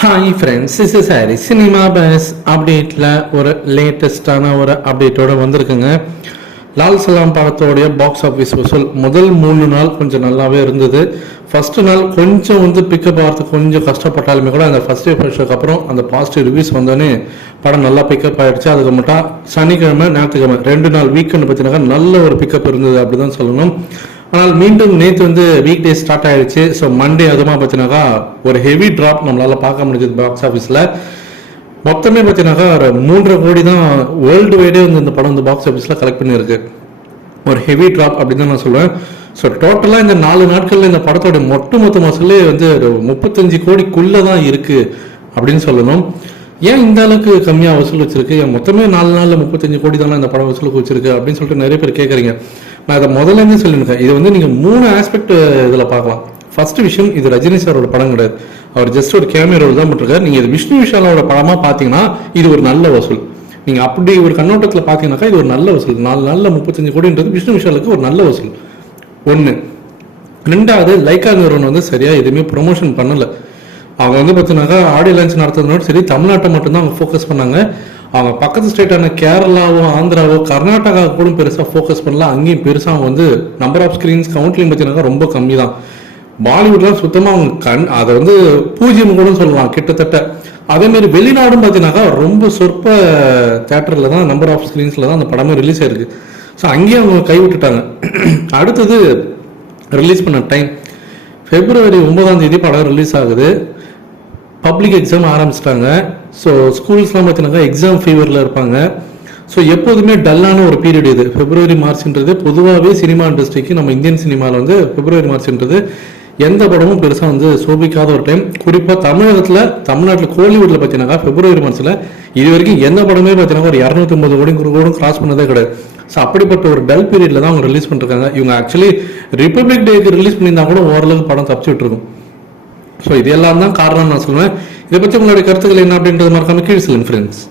Hi friends is is Harry cinema base அப்டேட்டில் ஒரு லேட்டஸ்டான ஒரு அப்டேட்டோட வந்திருக்குங்க. லால் சலாம் படத்தோடைய பாக்ஸ் ஆஃபீஸ் வசூல் முதல் மூணு நாள் கொஞ்சம் நல்லாவே இருந்தது. ஃபஸ்ட்டு நாள் கொஞ்சம் வந்து பிக்கப் ஆகிறதுக்கு கொஞ்சம் கஷ்டப்பட்டாலுமே கூட அந்த ஃபர்ஸ்ட் டே ஃபர்ஸ்ட்டுக்கு அப்புறம் அந்த பாசிட்டிவ் ரிவ்யூஸ் வந்தோடனே படம் நல்லா பிக்கப் ஆகிடுச்சு அதுக்கு மட்டும் சனிக்கிழமை ஞாயிற்றுக்கிழமை ரெண்டு நாள் வீக்கெண்ட் பார்த்தீங்கன்னா நல்ல ஒரு பிக்கப் இருந்தது அப்படி தான் சொல்லணும். ஆனால் மீண்டும் நேற்று வந்து வீக் டே ஸ்டார்ட் ஆயிடுச்சு ஸோ மண்டே அதுமா பார்த்தீங்கன்னாக்கா ஒரு ஹெவி ட்ராப் நம்மளால பார்க்க முடிஞ்சது பாக்ஸ் ஆஃபீஸில் மொத்தமே பார்த்தீங்கன்னாக்கா ஒரு மூன்றரை கோடி தான் வேர்ல்டு வைடே வந்து இந்த படம் வந்து பாக்ஸ் ஆஃபீஸில் கலெக்ட் பண்ணியிருக்கு. ஒரு ஹெவி ட்ராப் அப்படின்னு தான் நான் சொல்லுவேன். ஸோ டோட்டலாக இந்த நாலு நாட்களில் இந்த படத்தோட மொட்ட மொத்த மசூலே வந்து ஒரு முப்பத்தஞ்சு கோடிக்குள்ளே தான் இருக்குது அப்படின்னு சொல்லணும். ஏன் இந்த அளவுக்கு கம்மியாக வசூல் வச்சிருக்கு? ஏன் மொத்தமே நாலு நாளில் முப்பத்தஞ்சு கோடி தானே இந்த படம் வசூலுக்கு வச்சிருக்கு அப்படின்னு சொல்லிட்டு நிறைய பேர் கேட்குறீங்க நான் அதை முதல்ல இருந்தே சொல்லியிருக்கேன் இது வந்து நீங்கள் மூணு ஆஸ்பெக்ட் இதில் பார்க்கலாம். ஃபர்ஸ்ட் விஷயம் இது ரஜினி சாரோட படம் கிடையாது. அவர் ஜஸ்ட் ஒரு கேமியா ரோல் தான் பண்ணிருக்காரு நீங்கள் இது விஷ்ணு விஷாலோட படமாக பார்த்தீங்கன்னா இது ஒரு நல்ல வசூல். நீங்கள் அப்படி ஒரு கண்ணோட்டத்தில் பார்த்தீங்கன்னாக்கா இது ஒரு நல்ல வசூல். நாலு நாளில் முப்பத்தஞ்சு கோடின்றது விஷ்ணு விஷாலுக்கு ஒரு நல்ல வசூல். ஒன்று ரெண்டாவது லைக்கா நிறுவனம் வந்து சரியா எதுவுமே ப்ரொமோஷன் பண்ணலை. அவங்க வந்து பார்த்தீங்கன்னாக்கா ஆடியோ லான்ச் நடத்துறதுனால சரி தமிழ்நாட்டை மட்டும்தான் அவங்க ஃபோக்கஸ் பண்ணாங்க. அவங்க பக்கத்து ஸ்டேட்டான கேரளாவோ ஆந்திராவோ கர்நாடகா கூட பெருசாக ஃபோக்கஸ் பண்ணல. அங்கேயும் பெருசாக அவங்க வந்து நம்பர் ஆஃப் ஸ்க்ரீன்ஸ் கவுண்ட்லையும் பார்த்தீங்கன்னாக்கா ரொம்ப கம்மி தான் பாலிவுட்லாம் சுத்தமாக அவங்க கண் அதை வந்து பூஜ்ஜியம் கூட சொல்லலாம் கிட்டத்தட்ட. அதேமாரி வெளிநாடும் பார்த்தீங்கன்னாக்கா ரொம்ப சொற்ப தேட்டரில் தான் நம்பர் ஆஃப் ஸ்க்ரீன்ஸில் தான் அந்த படமே ரிலீஸ் ஆயிருக்கு. ஸோ அங்கேயும் அவங்க கைவிட்டுட்டாங்க. அடுத்தது ரிலீஸ் பண்ண டைம் பிப்ரவரி ஒன்பதாம் தேதி படம் ரிலீஸ் ஆகுது. பப்ளிக் எக்ஸாம் ஆரம்பிச்சிட்டாங்க. ஸோ ஸ்கூல்ஸ்லாம் பார்த்தீங்கன்னா எக்ஸாம் ஃபீவரில் இருப்பாங்க. ஸோ எப்போதுமே டல்லான ஒரு பீரியட் இது. பிப்ரவரி மார்ச்ன்றது பொதுவாகவே சினிமா இண்டஸ்ட்ரிக்கு நம்ம இந்தியன் சினிமாவில் வந்து பிப்ரவரி மார்ச்ன்றது எந்த படமும் பெருசாக வந்து சோபிக்காத ஒரு டைம் குறிப்பாக தமிழகத்தில் தமிழ்நாட்டில் கோலிவுட்டில் பார்த்தீங்கன்னா பிப்ரவரி மார்ச்சில் இது வரைக்கும் எந்த படமே பார்த்தீங்கன்னா ஒரு இரநூத்தி ஐம்பது கோடி கூட கிராஸ் பண்ணதே கிடையாது. ஸோ அப்படிப்பட்ட ஒரு டல் பீரியடில் தான் அவங்க ரிலீஸ் பண்ணிருக்காங்க. இவங்க ஆக்சுவலி ரிப்பப்ளிக் டேக்கு ரிலீஸ் பண்ணியிருந்தா கூட ஓரளவுக்கு படம் தப்பிச்சு விட்டுருக்கும். ஸோ இது எல்லாம் தான் காரணம் நான் சொல்லுவேன். இதை பற்றி உங்களுடைய கருத்துக்கள் என்ன அப்படின்றது மறக்காம கீழ் சொல்லுங்க ஃப்ரெண்ட்ஸ்